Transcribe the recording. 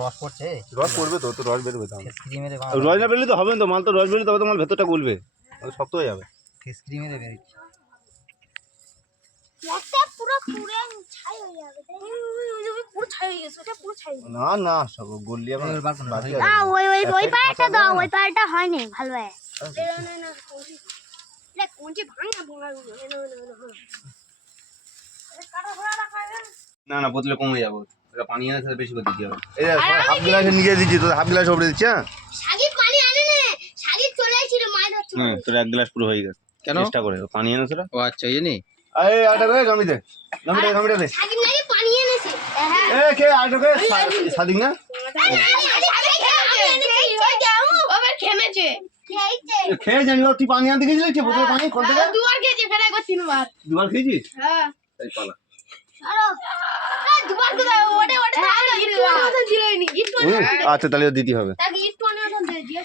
রস পড়ছে, রস পড়বে তো, তো রস বেরোবে তাহলে। ক্রিমের রস না বেরোলে তো হবে না, তো মাল তো রস বেরোলে তবে তো মাল ভেতরটা গলবে, শক্ত হয়ে যাবে। ফেস ক্রিমের বেরিয়েছে পুরো পুরে ছাই হয়ে যাবে, পুরো ছাই হয়ে গেছে, ওটা পুরো ছাই। না না সব গললি এখন বাকি আছে। না ওই পাড়টা দাও, ওই পাড়টা হয়নি ভালো হয়। না না না কোনটি ভাঙা ভাঙাগুলো কাটা ঘোড়া রাখা যায়। না না বোতলে কমে যাবো, এটা পানি আনার সাথে বেশি করে দিতে হবে। এই হাফ গ্লাসে নিয়ে দিচ্ছি, তো হাফ গ্লাস ওপরে দিচ্ছি। হ্যাঁ সাগির পানি আনে না, সাগির চলে আসছিল মাছ ধরতে। হুম, তোর এক গ্লাস পুরো হয়ে গেছে। কেন? চেষ্টা করে পানি এনে সেটা। ও আচ্ছা জানি এই আটা করে গামিতে গামিটা দে। সাগির নাকি পানি এনেছে। এ কে আটা করে সাদিক না খেয়ে জানি তুই পানি আনতে গেছিলি, কি বোতলে পানি কোন থেকে? দুবার খেয়েছি, ফেলে একবার তিনবার। দুবার খেয়েছিস? হ্যাঁ এই পালা। দুবার তো ওটা ওটা ছিল। আচ্ছা তাহলে দিতে হবে। তাকে একটু আনে ওটা দিয়ে